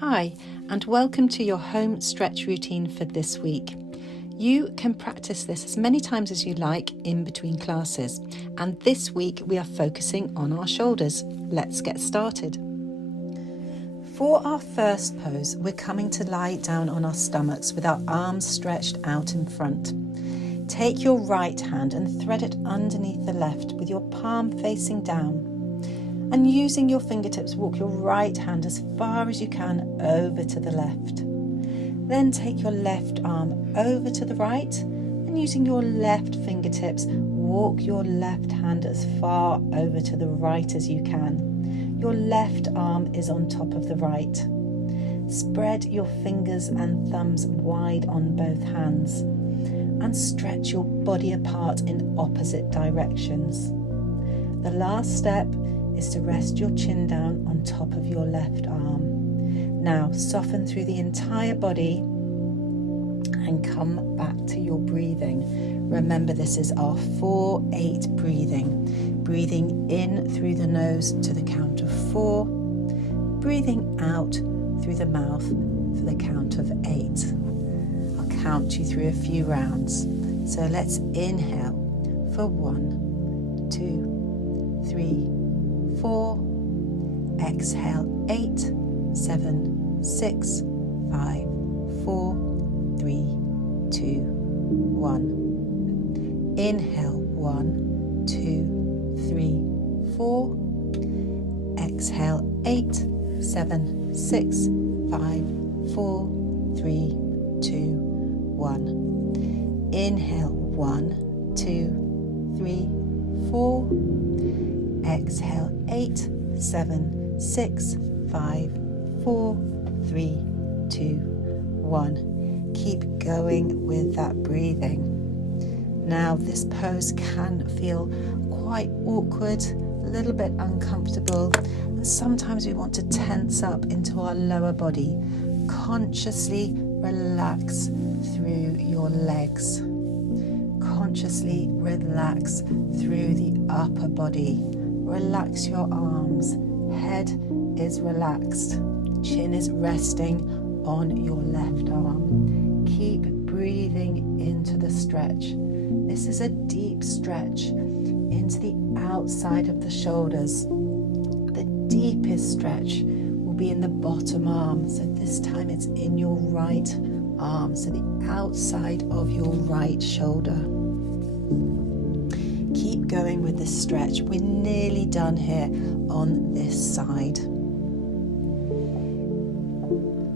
Hi, and welcome to your home stretch routine for this week. You can practice this as many times as you like in between classes, and this week we are focusing on our shoulders. Let's get started. For our first pose, we're coming to lie down on our stomachs with our arms stretched out in front. Take your right hand and thread it underneath the left with your palm facing down. And using your fingertips, walk your right hand as far as you can over to the left. Then take your left arm over to the right, and using your left fingertips, walk your left hand as far over to the right as you can. Your left arm is on top of the right. Spread your fingers and thumbs wide on both hands, and stretch your body apart in opposite directions. The last step is to rest your chin down on top of your left arm. Now soften through the entire body and come back to your breathing. Remember, this is our 4-8 breathing. Breathing in through the nose to the count of 4, breathing out through the mouth for the count of 8. I'll count you through a few rounds. So let's inhale for 1, 2, 3, 4, exhale 8, 7, 6, 5, 4, 3, 2, 1. Inhale 1, 2, 3, 4, exhale 8, 7, 6, 5, 4, 3, 2, 1. Inhale 1, 2, 3, 4. Exhale 8, 7, 6, 5, 4, 3, 2, 1. Keep going with that breathing. Now this pose can feel quite awkward, a little bit uncomfortable, and sometimes we want to tense up into our lower body. Consciously relax through your legs. Consciously relax through the upper body. Relax your arms. Head is relaxed. Chin is resting on your left arm. Keep breathing into the stretch. This is a deep stretch into the outside of the shoulders. The deepest stretch will be in the bottom arm. So this time it's in your right arm. So the outside of your right shoulder. Keep going with this stretch. We're nearly done here on this side.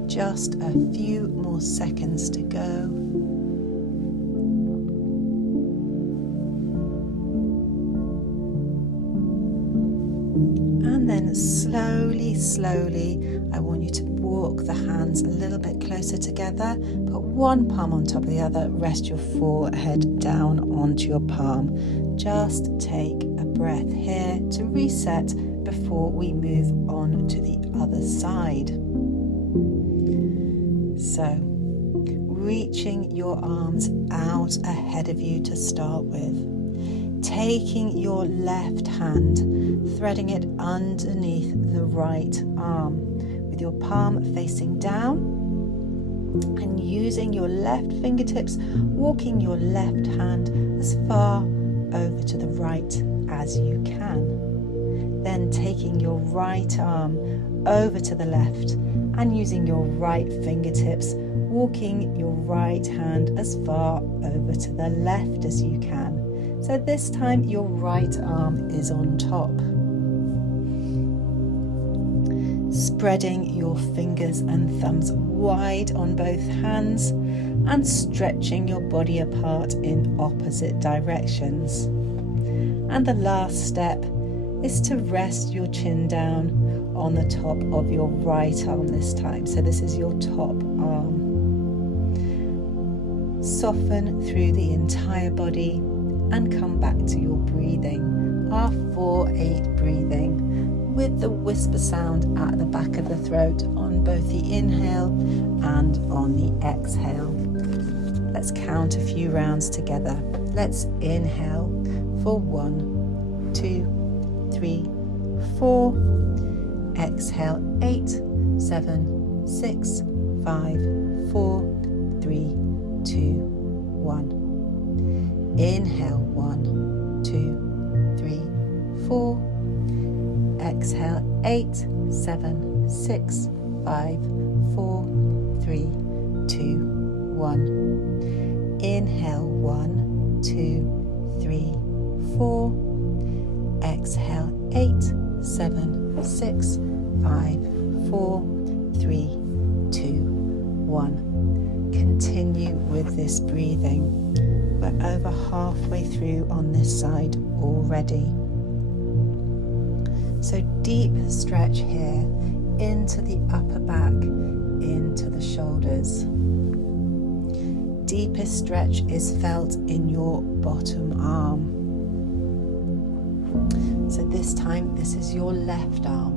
Just a few more seconds to go. And then slowly, I want you to walk the hands a little bit closer together. Put one palm on top of the other. Rest your forehead down onto your palm. Just take a breath here to reset before we move on to the other side. So, reaching your arms out ahead of you to start with. Taking your left hand, threading it underneath the right arm with your palm facing down, and using your left fingertips, walking your left hand as far over to the right as you can. Then taking your right arm over to the left and using your right fingertips, walking your right hand as far over to the left as you can. So this time your right arm is on top. Spreading your fingers and thumbs wide on both hands and stretching your body apart in opposite directions. And the last step is to rest your chin down on the top of your right arm this time. So this is your top arm. Soften through the entire body and come back to your breathing. Our 4-8 breathing with the whisper sound at the back of the throat on both the inhale and on the exhale. Let's count a few rounds together. Let's inhale for 1, 2, 3, 4. Exhale 8, 7, 6, 5, 4, 3, 2, 1. Inhale, 1, 2, 3, 4. Exhale, 8, 7, 6, 5, 4, 3, 2, 1. Inhale, 1, 2, 3, 4. Exhale, 8, 7, 6, 5, 4, 3, 2, 1. Continue with this breathing. We're over halfway through on this side already. So deep stretch here into the upper back, into the shoulders. Deepest stretch is felt in your bottom arm. So this time, this is your left arm.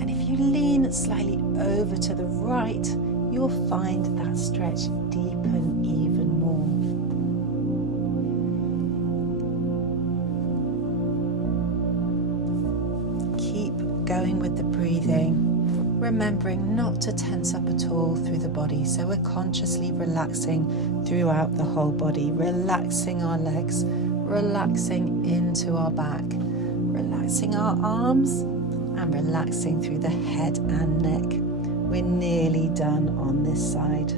And if you lean slightly over to the right, you'll find that stretch deepen even more. Keep going with the breathing, remembering not to tense up at all through the body. So we're consciously relaxing throughout the whole body, relaxing our legs, relaxing into our back, relaxing our arms, and relaxing through the head and neck. We're nearly done on this side.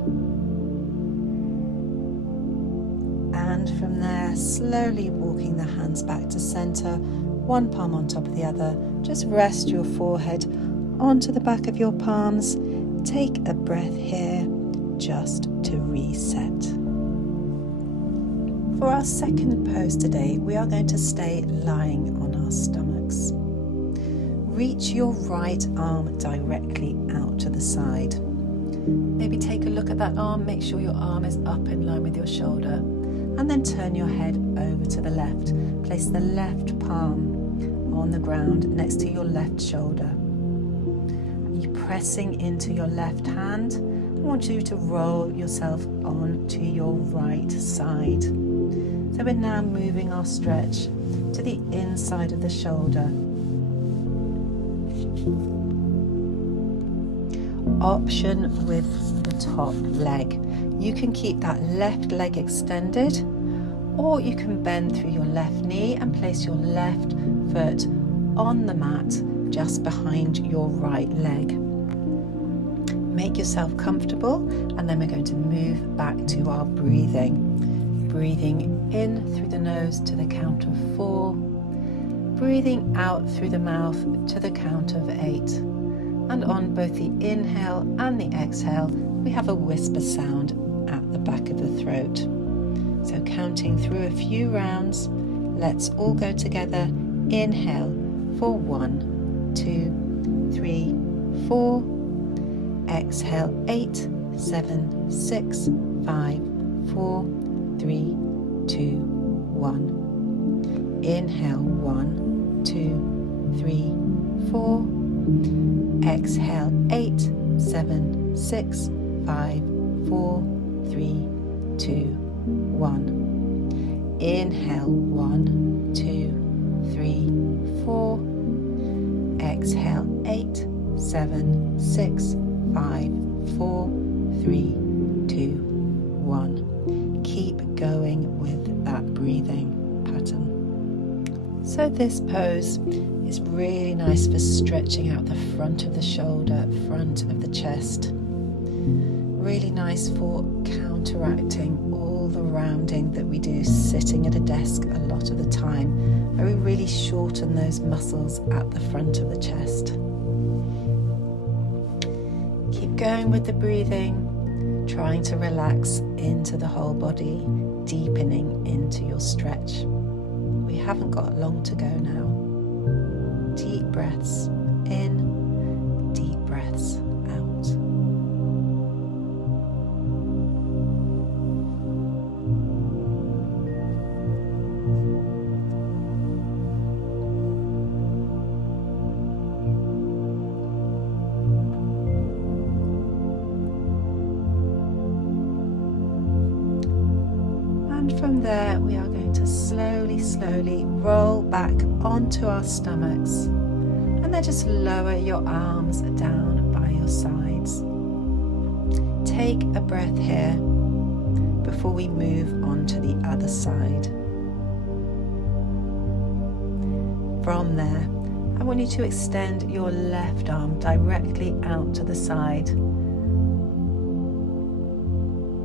And from there, slowly walking the hands back to center, one palm on top of the other. Just rest your forehead onto the back of your palms. Take a breath here, just to reset. For our second pose today, we are going to stay lying on our stomachs. Reach your right arm directly out to the side. Maybe take a look at that arm, make sure your arm is up in line with your shoulder, and then turn your head over to the left. Place the left palm on the ground next to your left shoulder. You're pressing into your left hand. I want you to roll yourself on to your right side. So we're now moving our stretch to the inside of the shoulder. Option with the top leg. You can keep that left leg extended, or you can bend through your left knee and place your left foot on the mat just behind your right leg. Make yourself comfortable, and then we're going to move back to our breathing. Breathing in through the nose to the count of 4. Breathing out through the mouth to the count of 8. And on both the inhale and the exhale, we have a whisper sound at the back of the throat. So counting through a few rounds, let's all go together. Inhale for 1, 2, 3, 4. Exhale 8, 7, 6, 5, 4, 3, 2, 1. Inhale 1, 2, 3, 4. Exhale 8, 7, 6, 5, 4, 3, 2, 1. Inhale 1, 2, 3, 4. Exhale 8, 7, 6, 5, 4, 3, 2, 1. Keep going with that breathing pattern. So this pose is really nice for stretching out the front of the shoulder, front of the chest. Really nice for counteracting all the rounding that we do sitting at a desk a lot of the time, where we really shorten those muscles at the front of the chest. Keep going with the breathing, trying to relax into the whole body, deepening into your stretch. We haven't got long to go now. Deep breaths in, deep breaths out. And from there, we are going to slowly roll back onto our stomachs, and then just lower your arms down by your your sides. Take a breath here before we move on to the other side. From there, I want you to extend your left arm directly out to the side.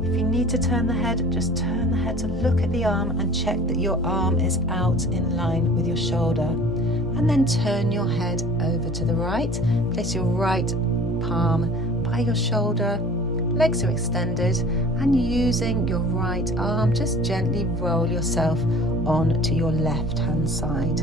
If you need to turn the head, just turn the head to look at the arm and check that your arm is out in line with your shoulder. And then turn your head over to the right. Place your right palm by your shoulder. Legs are extended, and using your right arm, just gently roll yourself on to your left hand side.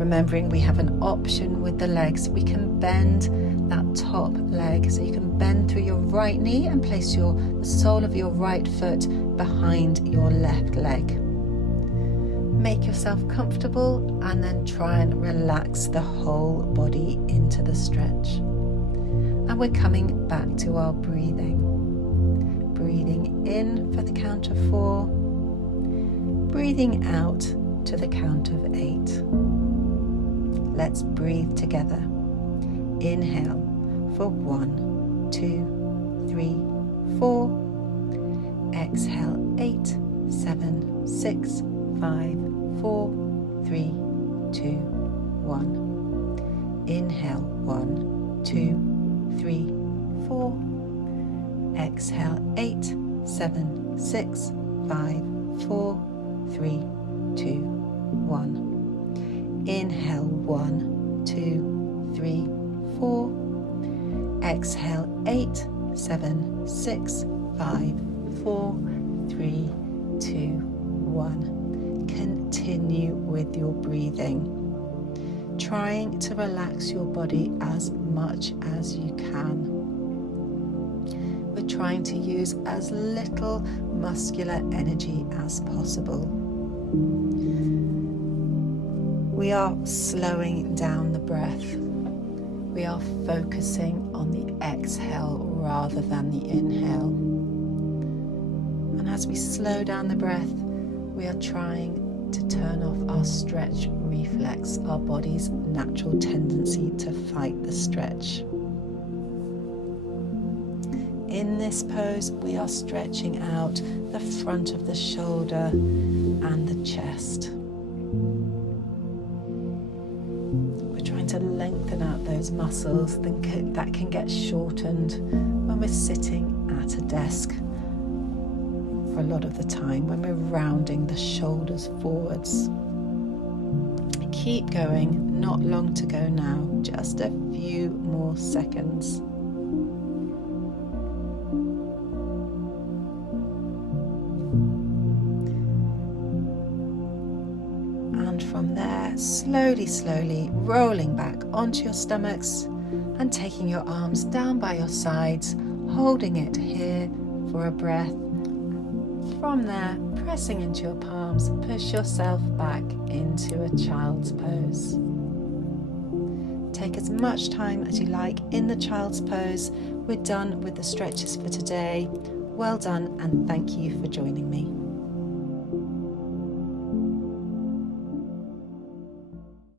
Remembering we have an option with the legs, we can bend that top leg, so you can bend through your right knee and place the sole of your right foot behind your left leg. Make yourself comfortable and then try and relax the whole body into the stretch. And we're coming back to our breathing. Breathing in for the count of 4, breathing out to the count of 8. Let's breathe together. Inhale for 1, 2, 3, 4. Exhale 8, 7, 6, 5, 4, 3, 2, 1. Inhale 1, 2, 3, 4. Exhale 8, 7, 6, 5, 4, 3, 2, 1. Inhale 1, 2, 3, 4. Exhale 8, 7, 6, 5, 4, 3, 2, 1. Continue with your breathing, trying to relax your body as much as you can. We're trying to use as little muscular energy as possible. We are slowing down the breath. We are focusing on the exhale rather than the inhale. And as we slow down the breath, we are trying to turn off our stretch reflex, our body's natural tendency to fight the stretch. In this pose, we are stretching out the front of the shoulder and the chest. To lengthen out those muscles that can get shortened when we're sitting at a desk for a lot of the time, when we're rounding the shoulders forwards. Keep going, not long to go now, just a few more seconds. From there, slowly rolling back onto your stomachs and taking your arms down by your sides, holding it here for a breath. From there, pressing into your palms, push yourself back into a child's pose. Take as much time as you like in the child's pose. We're done with the stretches for today. Well done, and thank you for joining me.